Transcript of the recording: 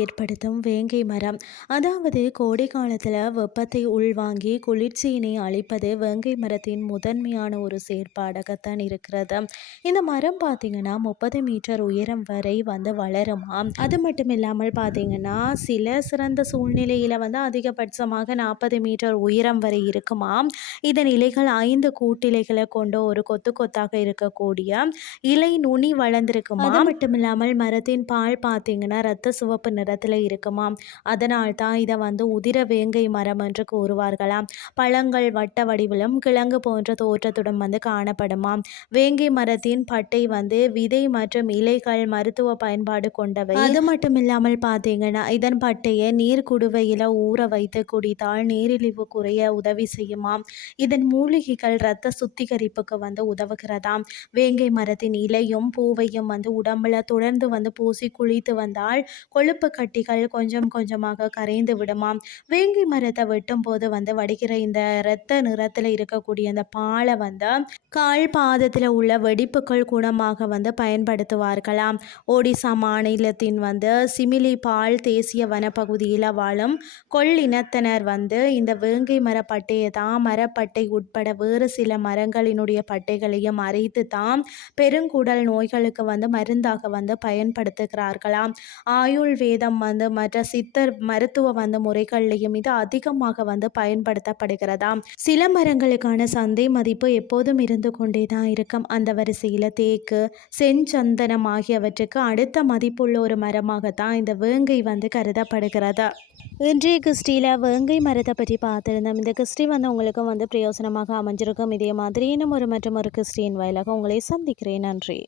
ஏற்படுத்தும் வேங்கை மரம். அதாவது கோடை காலத்தில் வெப்பத்தை உள்வாங்கி குளிர்ச்சியினை அளிப்பது வேங்கை மரத்தின் முதன்மையான ஒரு செயற்பாடாகத்தான் இருக்கிறது. இந்த மரம் பார்த்தீங்கன்னா முப்பது மீட்டர் உயரம் வரை வந்து வளருமாம் அது மட்டும் இல்லாமல் பார்த்தீங்கன்னா சில சிறந்த சூழ்நிலையில் வந்து அதிகபட்சமாக நாற்பது மீட்டர் உயரம் வரை இருக்குமாம் இதன் இலைகள் ஐந்து கூட்டிலைகளை கொண்ட ஒரு கொத்து கொத்தாக இருக்கக்கூடிய இலை நுனி வளர்ந்துருக்குமா? அது மட்டும் இல்லாமல் மரத்தின் பால் பார்த்தீங்கன்னா ரத்த சிவப்பு நிறத்தில் இருக்குமாம் அதனால் தான் இதை வந்து உதிர வேங்கை மரம் என்று கூறுவார்களாம். பழங்கள் வட்ட வடிவிலும் கிழங்கு போன்ற தோற்றத்துடன் வந்து காணப்படுமாம் வேங்கை மரத்தின் பட்டை வந்து விதை மற்றும் இலைகள் மருத்துவ பயன்பாடு கொண்டவை. அது மட்டும் இல்லாமல் பார்த்தீங்கன்னா இதன் பட்டையை நீர் குடுவையில் ஊற வைத்து குடித்தால் நீரிழிவு குறைய உதவி செய்யுமாம் இதன் மூலிகைகள் இரத்த சுத்திகரிப்புக்கு வந்து உதவுகிறதாம் வேங்கை மரத்தின் இலையும் பூவையும் வந்து உடம்புல தொடர்ந்து வந்து பூசி குளித்து வந்தால் கொழுப்பு கட்டிகள் கொஞ்சம் கொஞ்சமாக கரைந்து விடுமாம். வேங்கை மரத்தை வெட்டும் போது வந்து வடிக்கிற இந்த இரத்த நிறத்தில் இருக்கக்கூடிய அந்த பாலை வந்து கால் பாதத்தில் உள்ள வெடிப்புகள் குணமாக வந்து பயன்படுத்துவார்களாம். ஒடிசா மாநிலத்தின் வந்து சிமிலி பால் தேசிய வனப்பகுதியில் வாழும் கொள்ளினத்தினர் வந்து இந்த வேங்கை மர பட்டையை தான் மரப்பட்டை உட்பட வேறு சில மரங்களினுடைய பட்டைகளையும் அரைத்து தான் பெருங்குடல் நோய்களுக்கு வந்து மருந்தாக வந்து பயன்படுத்துகிறார்களாம். ஆயுள் வேதம் வந்து மற்ற சித்தர் மருத்துவ வந்து முறைகள்லையும் இது அதிகமாக வந்து பயன்படுத்தப்படுகிறதாம். சில மரங்களுக்கான சந்தை மதிப்பு எப்போதும் இருந்து கொண்டே தான் இருக்கும். அந்த வரிசையில் தேக்கு செஞ்சந்தனம் ஆகியவற்றுக்கு அடுத்த மதிப்புள்ள ஒரு மரமாகத்தான் இந்த வேங்கை வந்து கருதப்படுகிறது. இன்றைய கிறிஸ்டியில் வேங்கை மரத்தை பற்றி பார்த்துருந்தோம். இந்த கிறிஸ்டி வந்து உங்களுக்கும் வந்து பிரயோசனமாக அமைஞ்சிருக்கும். இதே மாதிரி இன்னும் ஒரு மற்றும் ஒரு கிறிஸ்டியின் வாயிலாக உங்களை சந்திக்கிறேன். நன்றி.